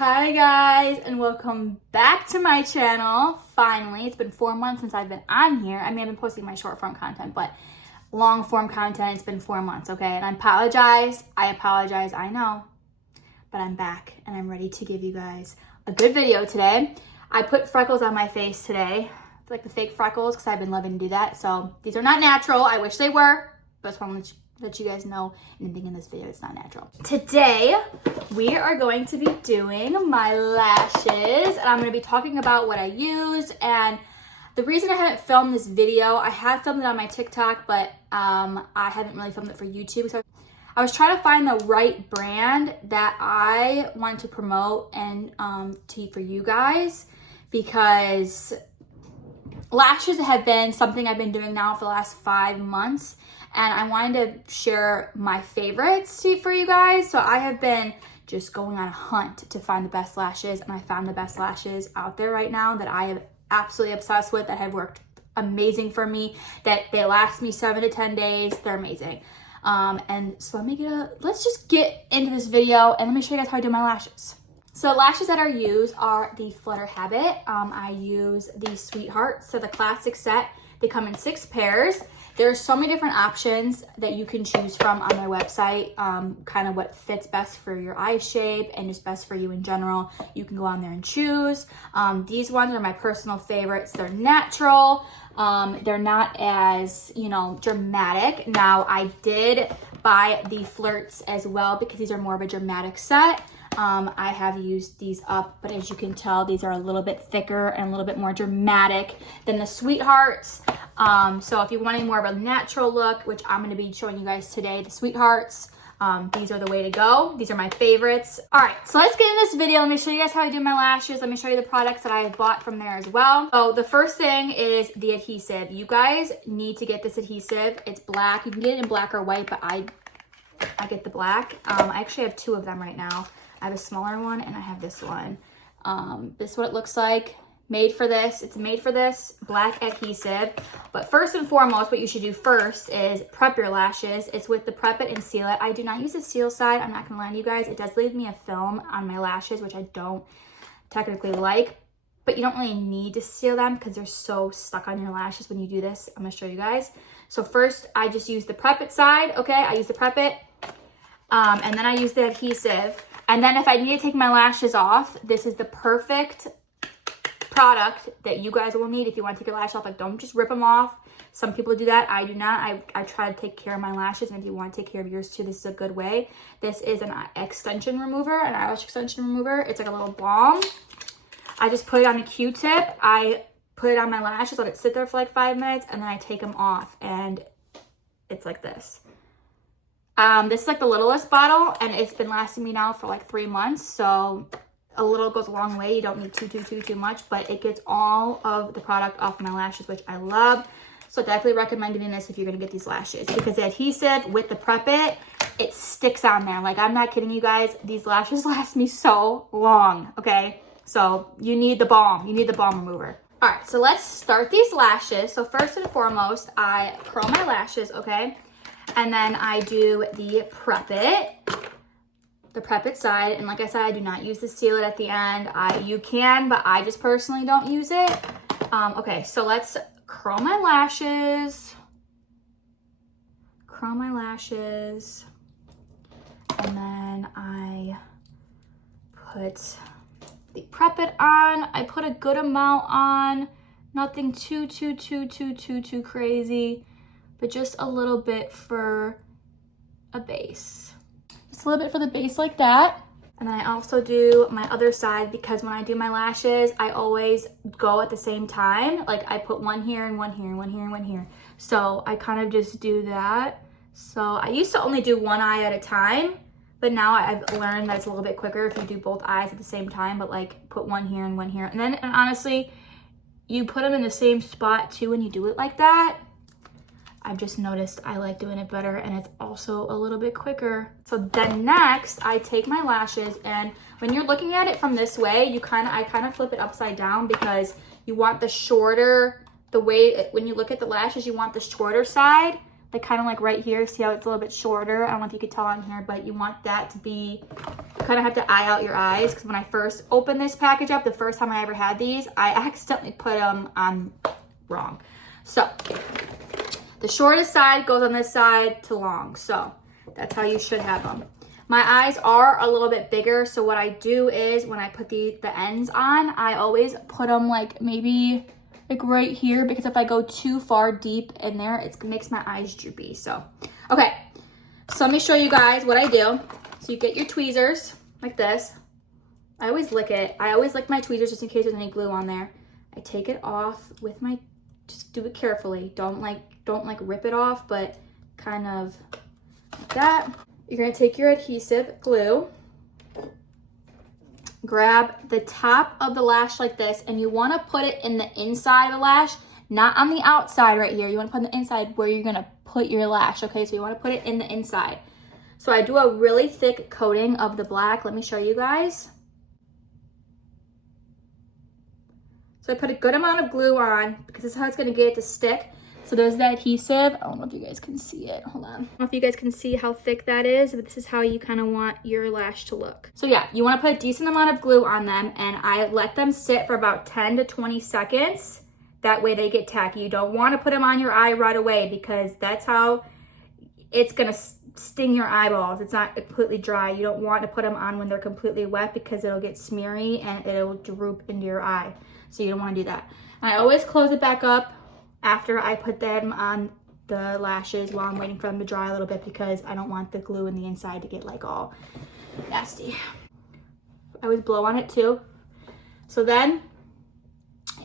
Hi guys, and welcome back to my channel. Finally, it's been 4 months since I've been on here. I mean, I've been posting my short form content, but long form content, it's been 4 months, okay? And I apologize, I know, but I'm back and I'm ready to give you guys a good video today. I put freckles on my face today, like the fake freckles, because I've been loving to do that. So these are not natural. I wish they were, but I just want to let you guys know anything in this video, it's not natural. Today, we are going to be doing my lashes, and I'm going to be talking about what I use. And the reason I haven't filmed this video, I have filmed it on my TikTok, but I haven't really filmed it for YouTube. So I was trying to find the right brand that I want to promote and for you guys, because lashes have been something I've been doing now for the last 5 months, and I wanted to share my favorites for you guys. So I have been just going on a hunt to find the best lashes, and I found the best lashes out there right now that I am absolutely obsessed with, that have worked amazing for me, that they last me 7 to 10 days. They're amazing. And so let's just get into this video and let me show you guys how I do my lashes. So lashes that I use are the Flutter Habit. I use the Sweetheart, so the classic set. They come in 6 pairs. There's so many different options that you can choose from on their website, kind of what fits best for your eye shape and just best for you in general. You can go on there and choose. These ones are my personal favorites. They're natural. They're not as, dramatic. Now, I did buy the Flirts as well because these are more of a dramatic set. I have used these up, but as you can tell, these are a little bit thicker and a little bit more dramatic than the Sweethearts. So if you want more of a natural look, which I'm going to be showing you guys today, the Sweethearts, these are the way to go. These are my favorites. All right, so let's get in this video. Let me show you guys how I do my lashes. Let me show you the products that I have bought from there as well. So the first thing is the adhesive. You guys need to get this adhesive. It's black. You can get it in black or white, but I get the black. I actually have 2 of them right now. I have a smaller one and I have this one. This is what it looks like. Made for this. It's made for this black adhesive. But first and foremost, what you should do first is prep your lashes. It's with the Prep It and Seal It. I do not use the seal side. I'm not gonna lie to you guys. It does leave me a film on my lashes, which I don't technically like. But you don't really need to seal them because they're so stuck on your lashes when you do this. I'm gonna show you guys. So first, I just use the Prep It side. Okay, I use the Prep It. And then I use the adhesive. And then if I need to take my lashes off, this is the perfect product that you guys will need if you want to take your lashes off. Like, don't just rip them off. Some people do that. I do not. I try to take care of my lashes, and if you want to take care of yours too, this is a good way. This is an extension remover, an eyelash extension remover. It's like a little balm. I just put it on a Q-tip. I put it on my lashes, let it sit there for like 5 minutes, and then I take them off, and it's like this. This is like the littlest bottle, and it's been lasting me now for like 3 months. So a little goes a long way. You don't need too much, but it gets all of the product off my lashes, which I love. So definitely recommend doing this if you're gonna get these lashes, because the adhesive with the Prep It, it sticks on there. Like, I'm not kidding you guys. These lashes last me so long, okay? So you need the balm. You need the balm remover. All right, so let's start these lashes. So first and foremost, I curl my lashes, okay? And then I do the Prep It side. And like I said, I do not use the Seal It at the end. You can, but I just personally don't use it. Okay, so let's curl my lashes. Curl my lashes. And then I put the Prep It on. I put a good amount on. Nothing too crazy, but just a little bit for a base. Just a little bit for the base like that. And then I also do my other side, because when I do my lashes, I always go at the same time. Like, I put one here and one here and one here and one here. So I kind of just do that. So I used to only do one eye at a time, but now I've learned that it's a little bit quicker if you do both eyes at the same time, but like put one here and one here. And honestly, you put them in the same spot too when you do it like that. I've just noticed I like doing it better, and it's also a little bit quicker. So then next, I take my lashes, and when you're looking at it from this way, I kind of flip it upside down, because you want the shorter, when you look at the lashes, you want the shorter side, like kind of like right here. See how it's a little bit shorter? I don't know if you could tell on here, but you want that to be kind of have to eye out your eyes, because when I first opened this package up, the first time I ever had these, I accidentally put them on wrong. So the shortest side goes on this side to long. So that's how you should have them. My eyes are a little bit bigger, so what I do is when I put the ends on, I always put them like maybe like right here, because if I go too far deep in there, it makes my eyes droopy. So, okay, so let me show you guys what I do. So you get your tweezers like this. I always lick it. I always lick my tweezers just in case there's any glue on there. I take it off with my, just do it carefully. Don't like rip it off, but kind of like that. You're gonna take your adhesive glue, grab the top of the lash like this, and you wanna put it in the inside of the lash, not on the outside right here. You wanna put it in the inside where you're gonna put your lash, okay? So you wanna put it in the inside. So I do a really thick coating of the black. Let me show you guys. So I put a good amount of glue on, because this is how it's gonna get it to stick. So there's the adhesive. I don't know if you guys can see it. Hold on. I don't know if you guys can see how thick that is, but this is how you kind of want your lash to look. So yeah, you want to put a decent amount of glue on them, and I let them sit for about 10 to 20 seconds. That way they get tacky. You don't want to put them on your eye right away, because that's how it's going to sting your eyeballs. It's not completely dry. You don't want to put them on when they're completely wet, because it'll get smeary and it'll droop into your eye. So you don't want to do that. And I always close it back up after I put them on the lashes while I'm waiting for them to dry a little bit, because I don't want the glue in the inside to get like all nasty. I always blow on it too. So then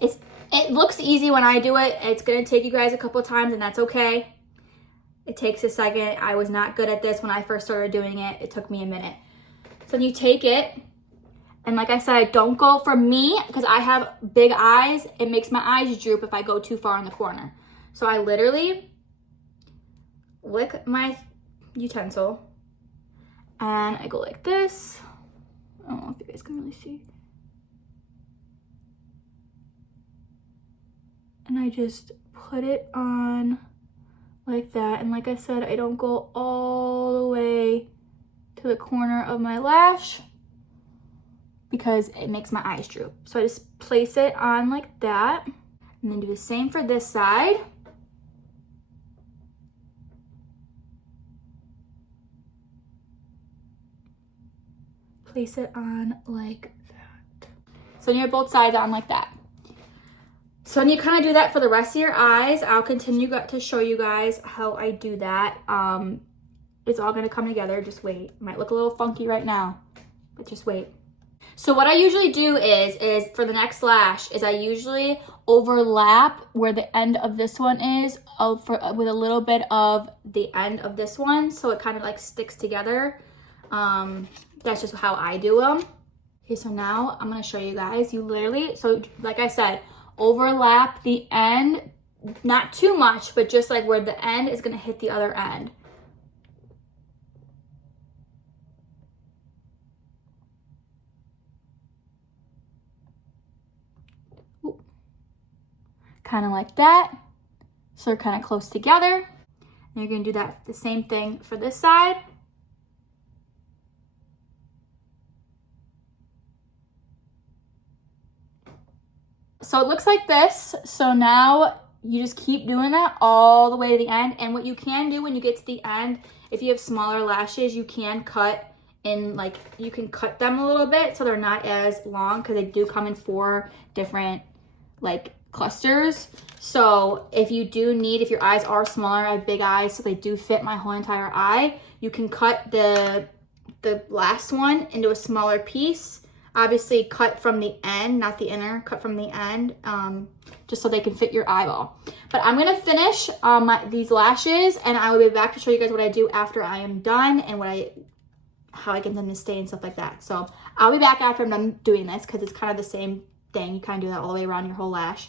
it looks easy when I do it. It's gonna take you guys a couple of times, and that's okay. It takes a second. I was not good at this when I first started doing it. It took me a minute. So then you take it, and like I said, don't go, for me, because I have big eyes, it makes my eyes droop if I go too far in the corner. So I literally lick my utensil and I go like this. I don't know if you guys can really see. And I just put it on like that. And like I said, I don't go all the way to the corner of my lash, because it makes my eyes droop. So I just place it on like that, and then do the same for this side. Place it on like that. So you have both sides on like that. So then you kind of do that for the rest of your eyes. I'll continue to show you guys how I do that. It's all gonna come together, just wait. It might look a little funky right now, but just wait. So what I usually do is for the next lash is I usually overlap where the end of this one is with a little bit of the end of this one, so it kind of like sticks together. That's just how I do them. Okay, so now I'm gonna show you guys. You literally, so like I said, overlap the end, not too much, but just like where the end is gonna hit the other end. Kind of like that. So they're kind of close together. And you're gonna do that, the same thing for this side. So it looks like this. So now you just keep doing that all the way to the end. And what you can do when you get to the end, if you have smaller lashes, you can cut in, like, you can cut them a little bit so they're not as long, because they do come in 4 different like clusters. So if you do need, if your eyes are smaller, I have big eyes, so they do fit my whole entire eye, you can cut the last one into a smaller piece. Obviously cut from the end, not the inner, cut from the end, just so they can fit your eyeball. But I'm gonna finish these lashes, and I will be back to show you guys what I do after I am done, and how I get them to stay and stuff like that. So I'll be back after I'm done doing this, because it's kind of the same thing. You kind of do that all the way around your whole lash.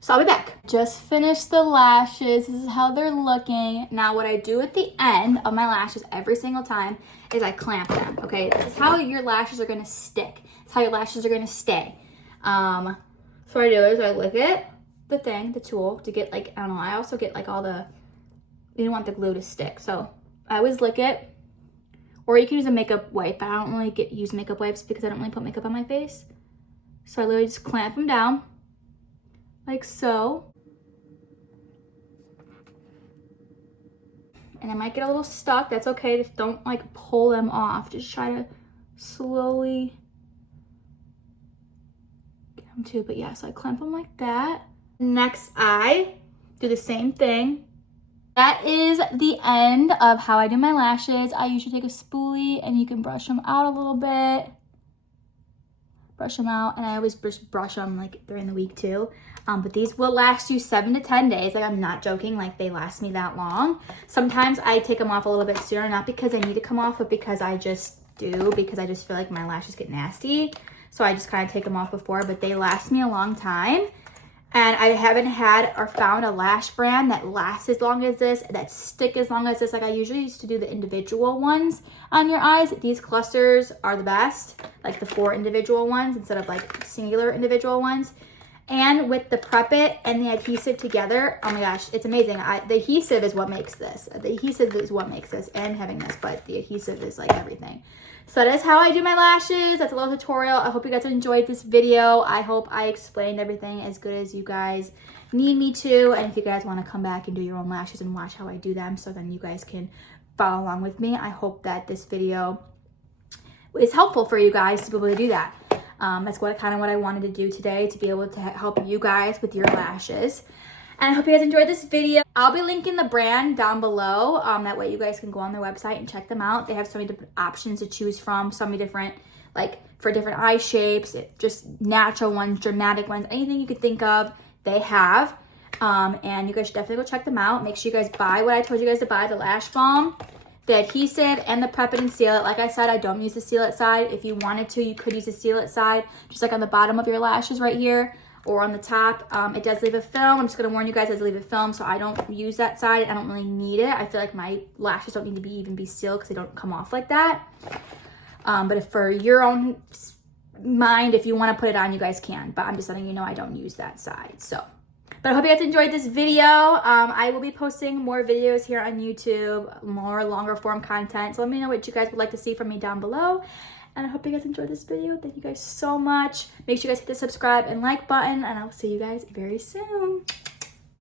So I'll be back. Just finished the lashes. This is how they're looking. Now what I do at the end of my lashes every single time is I clamp them, okay? This is how your lashes are gonna stick. It's how your lashes are gonna stay. So what I do is I lick it, the tool, to get like, I don't know, I also get like all the, you don't want the glue to stick. So I always lick it Or you can use a makeup wipe. I don't really use makeup wipes because I don't really put makeup on my face. So I literally just clamp them down like so. And I might get a little stuck. That's okay. Just don't like pull them off. Just try to slowly get them too. But yeah, so I clamp them like that. Next eye, do the same thing. That is the end of how I do my lashes. I usually take a spoolie and you can brush them out a little bit. Brush them out, and I always just brush them like during the week too. But these will last you 7 to 10 days. Like, I'm not joking, like they last me that long. Sometimes I take them off a little bit sooner, not because I need to come off, but because I just do, because I just feel like my lashes get nasty. So I just kind of take them off before, but they last me a long time. And I haven't had or found a lash brand that lasts as long as this, that stick as long as this. Like, I usually used to do the individual ones on your eyes. These clusters are the best, like the 4 individual ones instead of like singular individual ones. And with the Prep It and the adhesive together, oh my gosh, it's amazing. The adhesive is what makes this. The adhesive is what makes this, and having this, but the adhesive is like everything. So that is how I do my lashes. That's a little tutorial. I hope you guys enjoyed this video. I hope I explained everything as good as you guys need me to. And if you guys want to come back and do your own lashes and watch how I do them, so then you guys can follow along with me, I hope that this video is helpful for you guys to be able to do that. That's what I wanted to do today, to be able to help you guys with your lashes. And I hope you guys enjoyed this video. I'll be linking the brand down below. That way you guys can go on their website and check them out. They have so many different options to choose from, so many different, like for different eye shapes, just natural ones, dramatic ones, anything you could think of, they have. And you guys should definitely go check them out. Make sure you guys buy what I told you guys to buy, the lash balm, the adhesive, and the Prep It and Seal It. Like I said, I don't use the Seal It side. If you wanted to, you could use the Seal It side, just like on the bottom of your lashes right here, or on the top. It does leave a film. I'm just gonna warn you guys, it does leave a film, so I don't use that side. I don't really need it. I feel like my lashes don't need to even be sealed because they don't come off like that. But if for your own mind, if you want to put it on, you guys can. But I'm just letting you know I don't use that side. So, but I hope you guys enjoyed this video. I will be posting more videos here on YouTube, more longer form content. So let me know what you guys would like to see from me down below. And I hope you guys enjoyed this video. Thank you guys so much. Make sure you guys hit the subscribe and like button, and I'll see you guys very soon.